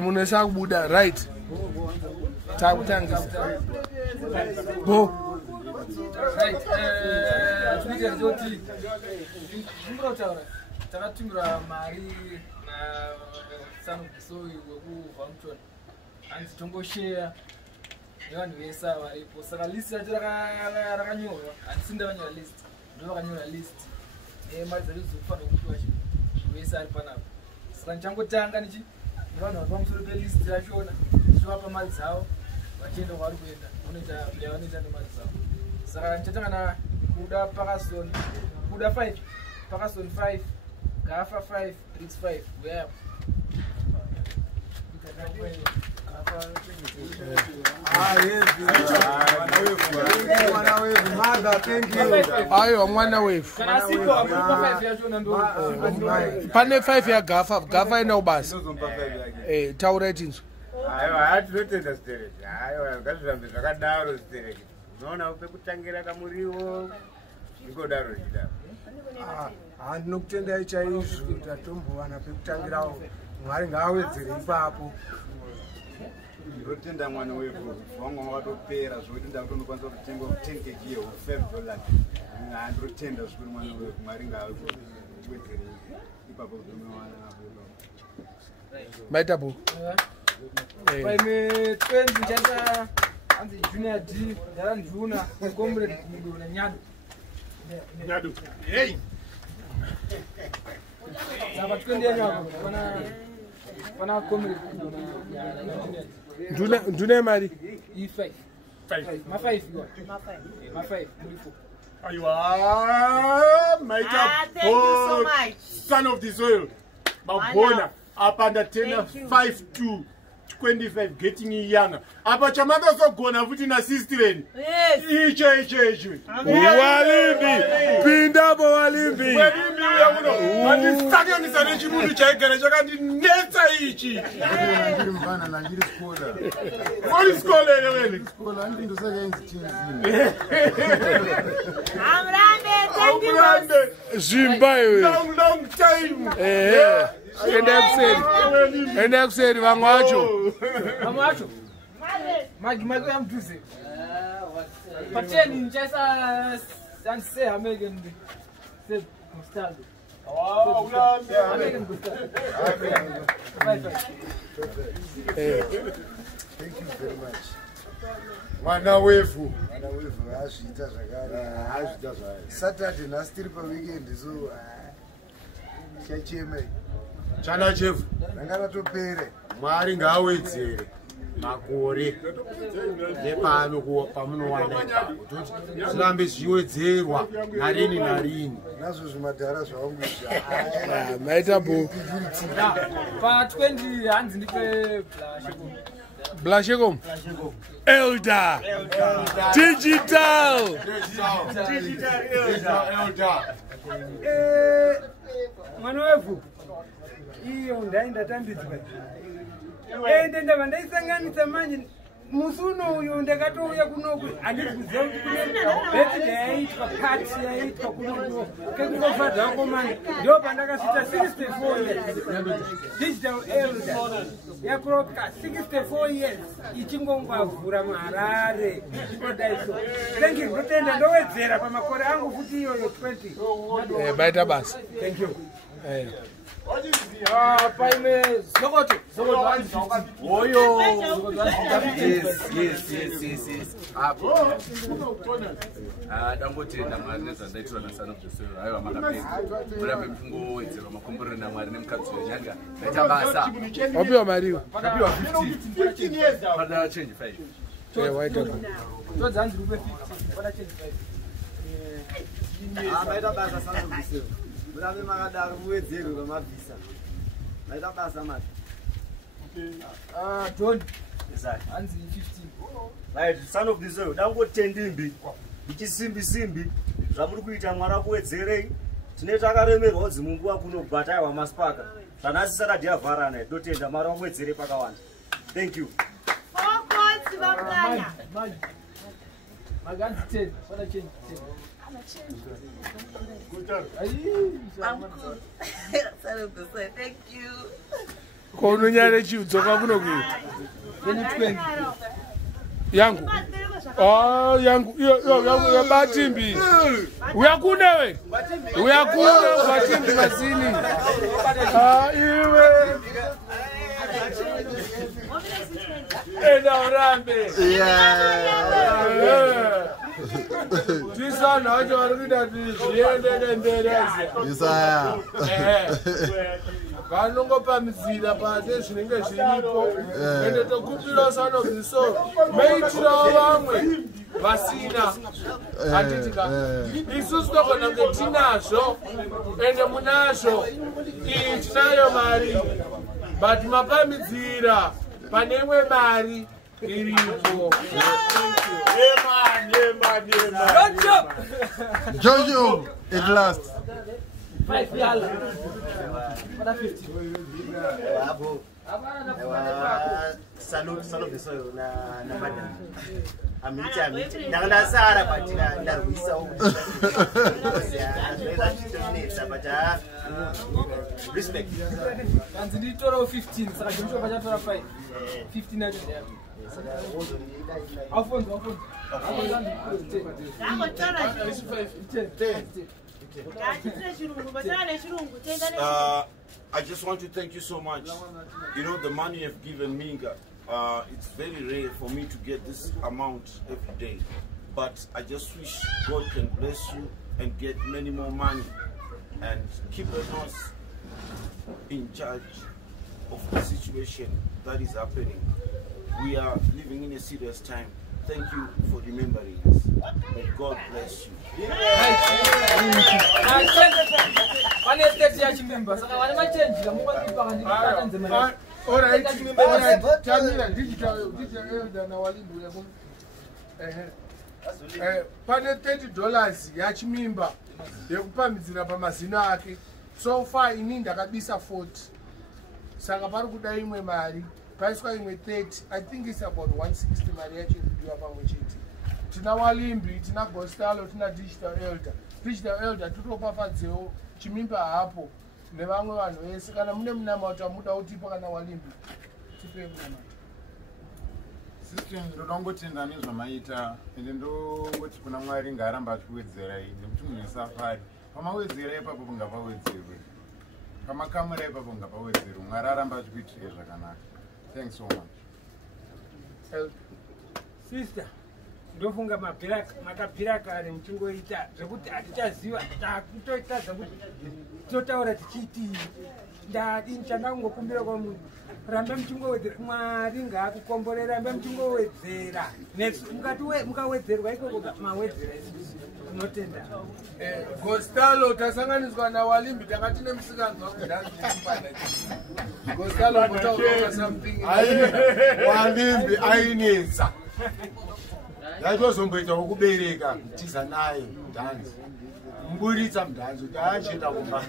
Munesa Buddha, right? Go. Right. Mari na sanu soyi weku and tongo share yon vesa varipo saka list rakanyorwa and sinda vanyorwa list ndo vakanyorwa list mari dzedu dzokufana kuti vesa ari panapo saka ndichangotanga ndichi vanhu vari pamusoro pelist yachona ndichivapa mari dzavo vachienda kwavari kuenda vanoita nemari dzavo saka ndichatanga na Kuda Parkerson Kuda 5 Parkerson 5 Gaffa 5 Bricks 5 where ayo mwana wefu pane 5 ya Gaffa ina ubasi taura tinzo ayo hatinotenda stereki ayo ngazvirambe zvakadaro stereki unoona pekutangira kamuriwo ingodaro zvidaro handinokutendai chaizvo tatombowana pekutangirawo mwari ngaawedzere ipapo ndinotenda mwana wefu vamwe watopera zvokuti ndakutondokwanisa kutenga 10 kg $5 handinotenda zvikuru mwana wefu mwari ngaawedzere ipapo zvonowana maitapo paime 20 chata anzi junior D dara Nduna comrade Nduna Nyado hey saba tukendenya pana comrade Nduna mari E5 ma 5 ma 5 beautiful aywa maita thank you so much son of the soil babona apanda tena 5 to 25 getting younger apa chamanda sogona futi na sistereni icho walimbi pindapo walimbi walimbi uno andisake nisane chimundu chaigara chakandinetsa ichi ndiri mvana nangiri skola wali skola ere wele skola ndindosaka inzi Amrande thank you Zimbabwe long time enda kuseri vamwe vacho magi yamduze pateni nchasa sanse American se Gustavo American Gustavo thank you very much mwana wefu azviita zvakare Saturday nhasi tiri paweekend so chachemei chana chefu rangaratopere mwari ngaawedzere makore nepano pamunowana kuti zvirambe zviwedzerwa narini nazvo zvimadhara zvawanguizva maita bo pa 20 hanzi ndipe Sheckom elder digital mwana wefu iyo ndaenda tambidzwa ende ndava ndaisanganisa manje musi uno uyu ndakatouya kunoku handisi kuziva kuti kune birthday yaitwa party yaitwa kunoku kekungofadza vakomana ndo pandakasvita 64 years digital elder yakuroka 64 years ichingongwavhura muHarare ichodaiso thank you ndotenda ndowedzera pamakore angu futi iyoyo 20 maita basa thank you paime zokoto oyo yes hapo dangotenda mwari nezvandaitirwa nason of the soil aiwa makapedza murape mfungo wedzerwa makomborero namwari nemukadzi wenyanga ndaita basa wapiwa mariwa ndapiwa 15 pada change 5 waita Chodza hanzi rupe 50 pada change 5 maita basa son of the soil murape makadaro muwedzerwe kwamabvisa maita basa mati John exactly hanzi 15 right son of the soil dangotendimbi ichisimbi zvamuri kuita mwari kuwedzerei tine takaremerwa zimunguva kunogwata aiwa maspaka zvanhasi Saturday yavharana dotenda mwari wakuwedzerei pakawanda thank you maganzi 10 pada change 10 of the side. Thank you. Konunyare chiudzoka kuno kuita. Yangu. Ah, yangu. Yangu ya Batimbi. Uyakune we. Uyakune Batimbi mazini. Ah, iwe. Enda urambe. Tisana wacho warikuita zviendeke mberi aziya. Isaya. Vanongopa mizira pasi zvinenge zviripo ende tokupira sana zvisoro meitirawo vamwe vasina hatitika isusu togona kunge tinazvo ende munazvo iyi tinayo mari but mapamidzira pane imwe mari iripo. Jojo, at last. 5 yala. Pada 50. Salute the soil na madam. Amita na Sara but na Ruisa. Respect. And the total 15, so I can show you 5. 15 at there. Alphonso. I just want to thank you so much. You know, the money you've given me, it's very rare for me to get this amount every day. But I just wish God can bless you and get many more money and keep us in charge of the situation that is happening. We are living in a serious time. Thank you for remembering us. May God bless you. Pane $30 ya Chimimba yekupamhidzira pamazino ake. So far ini ndakabisa 40. Saka pari kuda imwe mari. Paiswa imwe 30. I think it's about 160 mari yacho iridiwa pamwe chete. Tina Walimbi, tina Gostalo, tina Digital Elder. Digital Elder tutopafadzewo Chimimba hapo nevamwe vanhu vese. Kana mune munamato amuda utipa kana Walimbi tipe munamato. System ndongotenda nezvamaita ende ndongoti kuna Mwari ngaaramba achiwedzera iyi nekuti munhu safari pamawedzera ipapo pungapawedzerwe pamakamura ipapo pungapawedzerwe Mwari aramba achikuitire zvakanaka. Thanks so much. Sister, ndofunga makapira kare muchingoita zvekuti hatichaziva takutoita zvekuti totaura tichiti ndadini chandakungokumbira kwamunhu rambe muchingowedzera Mwari ngaakukomborera rambe muchingowedzera mukawedzerwa ikoko mawedzera isusu tinotenda. Gostalo tasanganiswa naWalimbi tanga tine musikanzwa kudhanzi chipanda. Gostalo kutaura something. Walimbi ainetsa. Yatozomboita wokubereka kutiza naye mudhanzi. Muburitsa mudhanzi kuti achenda kumba.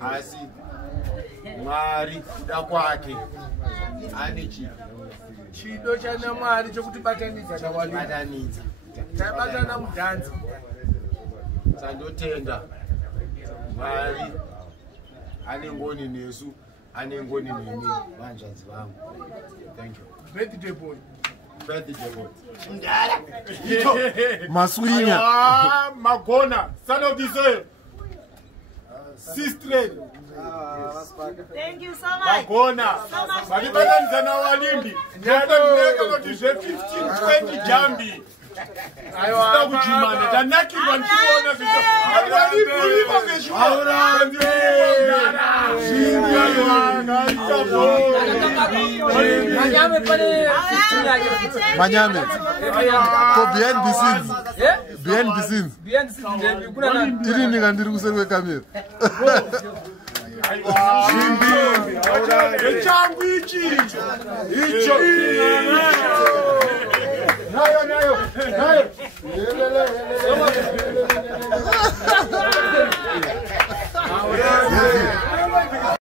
Asi Mwari kuda kwake ane chido chana Mwari chokutibatanidza naWalimbi. Tabatana mudhanzi. Sandotenda Mwari ane ngoni nesu, ane ngoni nemi vanzvanzi vangu. Thank you. Birthday boy. Maswinya. Magona, son of the soil. Sister. Thank you so much. Magona. Valibatanidza naWalimbi. Nyado ndineka kuti zve 15-20 jambi. Sina kujimana. Tanakirwa ndichiona zvicho. Walimbi ulipo veshuwa. Aurambe. Manyame pane Manyame. For behind the scenes. Behind the scenes. Tiri ninga ndiri kuseri kwekamera. Echangu ichi. Icho. Nayo.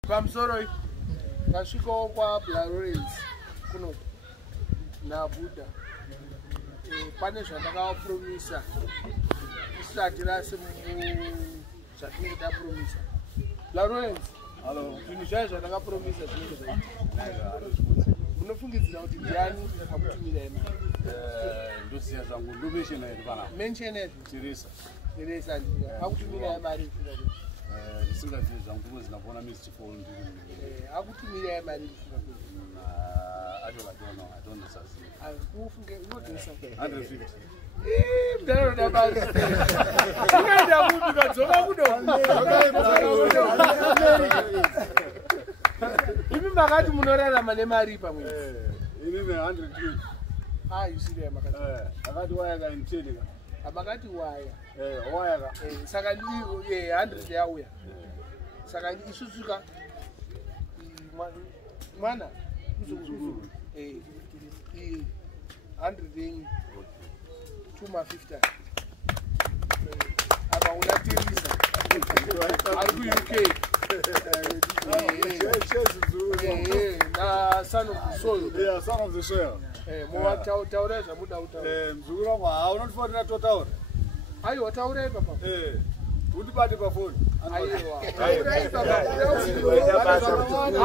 Pamsoro nasvikawo kwaBlarorens kuno naBuddha. Pane zvandakapromisa isati rase zvatinenge tapromisa. Larorens zvinhu zvayo zvandakapromisa zvinenge zvaita. Unofungidzira kuti ndiani akutumirai mari? Ndoziya zvangu ndomeshena here pana. Mention it. Teresa akutumirai mari? Ndisingazivi zvangu ndipo zinakuona missed phone. Akutumirai mari? I don't know. Ufunge unodhesa 150. Mdanoda basi. Unaenda mupi kadzoka kuno? Imi makati munorarama nemari pamwe? Inini 120. Isiri makati. Akati waya ka intini ka. Amakati waya. Waya ka. Saka ndi 100 yauya. Saka isusuka mwana mzukuru. 100 yenyu 250. Aba unatirisa. Ari ku UK. Na son of the soil. Yeah, son of the soil. Mwa taura zvamuda utaura. Mzukuru wangu unotifonera totaura. Aiwa taura papa. Undibate pafoni. Aiwa.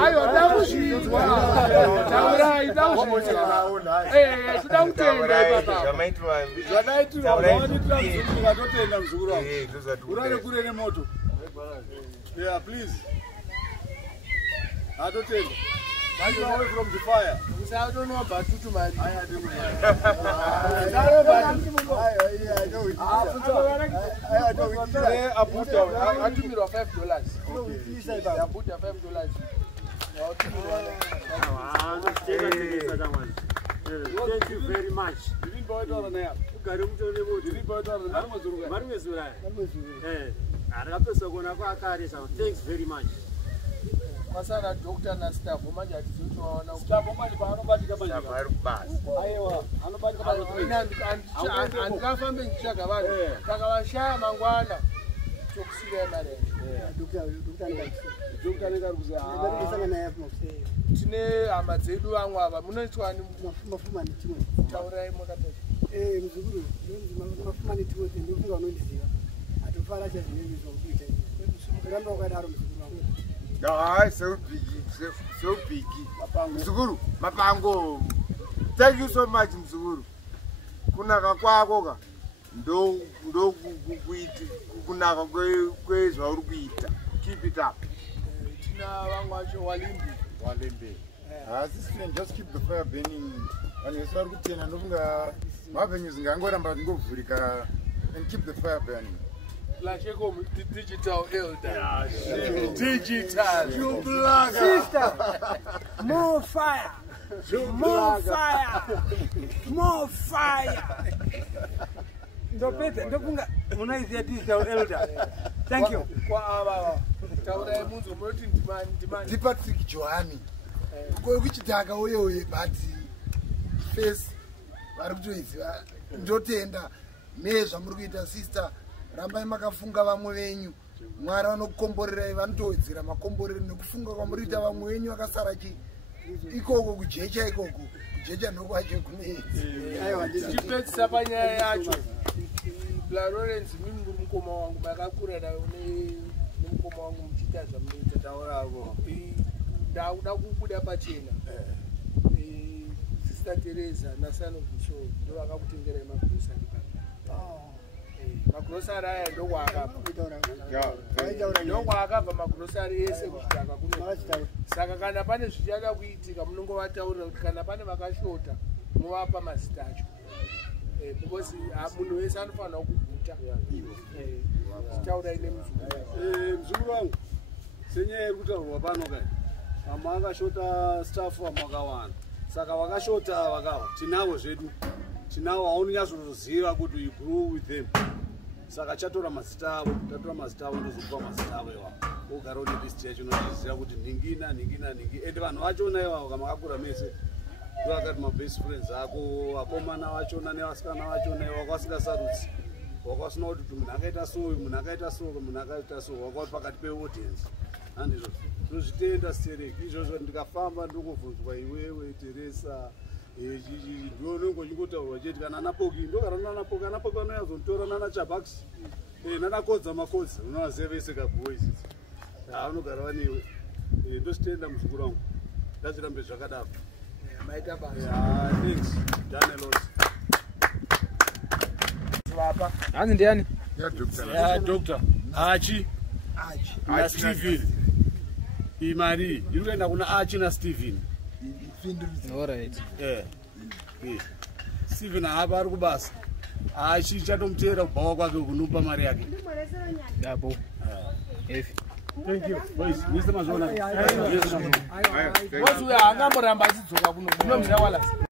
Aiwa ndakushinzwa. Taura idaushindwa. Toda kutenda papa. Zvadaitirwa wawanitira mzukuru katotenda mzukuru wangu. Urare kure nemoto. Yeah, please. Atotenda. Move away from the fire. I don't know about tutu mari. I do. Atumirwa $5. Yabuda $5. Thank you very much. Thanks very much. Masana doctor na staff manje atizotoona staff manje paanobatika manje aiwa anobatika manje andikafambe ndichaga vanhu saka vashaya mangwana chokusira mari doctor nekarukuza tine hama dzedu vamwe ava munoitwani mafumani timwe taurai mwakatatu mzukuru mafumani timwe ndofunga unondiziva atofara chazvinezvo kuita ramba wakadaro mzukuru wangu. So big. Mzukuru, mapango. Thank you so much, Mzukuru. Kunaka kwako ka ndo kukuiti kunaka kwezva uri kuita. Keep it up. Tina vangu vacho walimbi. Just keep the fire burning. And you start kutena ndofunga mavenue zingangoramba ngovhurika and keep the fire burning. Sheckom, digital elder. Digital. Sister, more fire. More fire. More fire. Ndopunga unaiziya digital elder. Thank you. Kwa ava. Taura munzo moti ndimani. Patrick Johani. Kwa kuchitaka oye but face vari kutoiziva ndotenda nezvamuri kuita sister. Rambai makafunga vamwe venyu. Mwari vanokukomborerai vanotowedzera makomborero nekufunga kwamuriita vamwe venyu vakasara ikoko kujecha ikoko. Kujecha nokwacho kunei. Tichipedzisa panyaya yacho. Bla Lawrence mimi nguri mukoma wangu makakura nayo nemukoma wangu muchiita zvamunoita tauravo. Ndauda kubuda pachena. Sister Teresa na son of the soul ndo vakakutengerai magrosari pano. Magrosari aya ndokwaakabva magrosari ese kuchitaka kuno. Saka kana pane zvichada kuitika munongovataurira kuti kana pane vakashota movapa mazita acho. Because munhu wese anofanira kuguta. Titaurai nemuzukuru. Mzukuru wangu senyaya iri kutaurwa pano kai vamwe vakashota staff vamwe vakawanda saka vakashota vakava tinavo zvedu tinavo haunonyatsoziva kuti you grew with them saka chatora mazita avo ndozokupa mazita avo iwa ogara une listi yacho noziva kuti ningina ende vanhu vachona ivavo kamakakura mese ndovakati mabest friends ako vakomana vachona nevasikana vachona iva kwavasingasarudzi wakasina kuti munhu akaita so munhu akaita so munhu akaita so wakauti pakati peaudience handizvo ndozvitenda stereki izvozvo ndikafamba ndokubvunzwa iwewe Teresa ndonongochingotaurwa cheti kana anapoki ndogara nanapoki vanoyazotora nanachabax nanakodza makodzi unovaziva vese kaboys anogara vanewe ndositenda muzukuru wangu ndazirambe zvakadaro maita basa thanks done a lot Baba hanzi ndiani ya doctor Achi na Steven imari inoenda kuna Achi na Steven alright Steven hapa ari kubasa Achi chatomteera kubhawa kwake kunupa mari yake yapo thank you boys Mr. Mazona boss uya angamboramba achidzoka kuno munomira wala